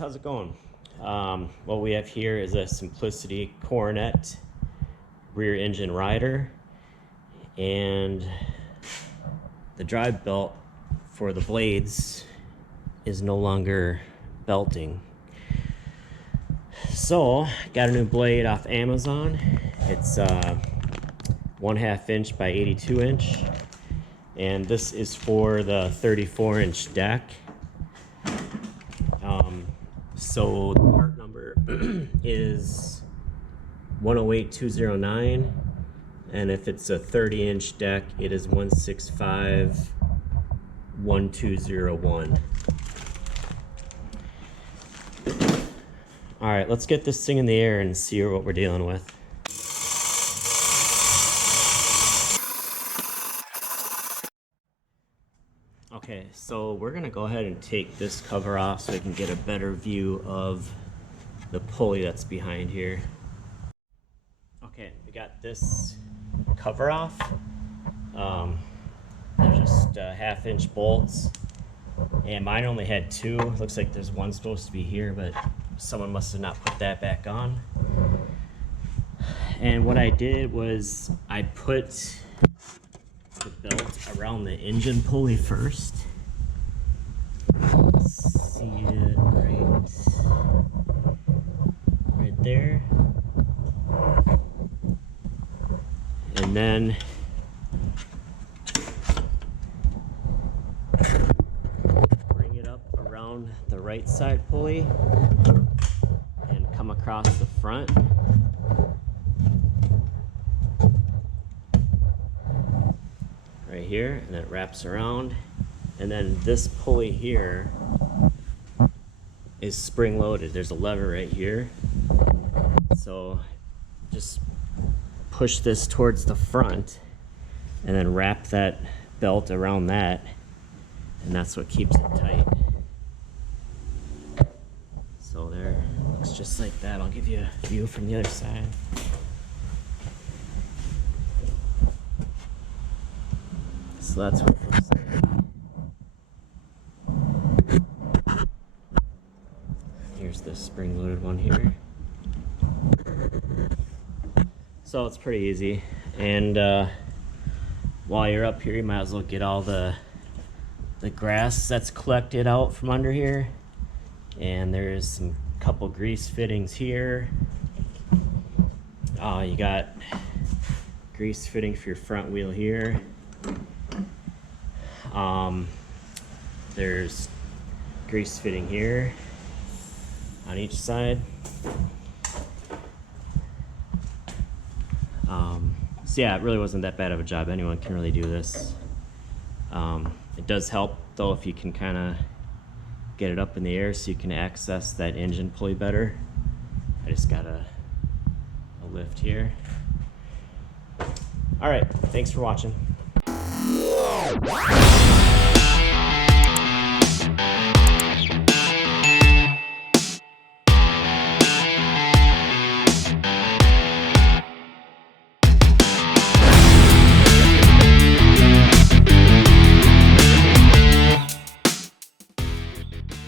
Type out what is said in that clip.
how's it going? What we have here is a Simplicity Coronet rear engine rider, and the drive belt for the blades is no longer belting. So got a new blade off Amazon. It's 1/2 inch by 82 inch, and this is for the 34-inch deck. So the part number is 108209, and if it's a 30-inch deck, it is 1651201. All right, let's get this thing in the air and see what we're dealing with. Okay, so we're gonna go ahead and take this cover off so we can get a better view of the pulley that's behind here. Okay, we got this cover off. They're just 1/2 inch bolts, and mine only had 2. Looks like there's one supposed to be here, but someone must have not put that back on. And what I did was I put the belt around the engine pulley first. See it right there. And then bring it up around the right side pulley and come across the front. Right here, and then it wraps around, and then this pulley here is spring loaded. There's a lever right here, so just push this towards the front and then wrap that belt around that, and that's what keeps it tight. So there, looks just like that. I'll give you a view from the other side. So that's what it looks like. Here's the spring-loaded one here. So it's pretty easy. And while you're up here, you might as well get all the grass that's collected out from under here. And there's some couple grease fittings here. You got grease fitting for your front wheel here. There's grease fitting here on each side. So yeah, it really wasn't that bad of a job. Anyone can really do this. It does help though if you can kind of get it up in the air so you can access that engine pulley better. I just got a lift here. All right, thanks for watching.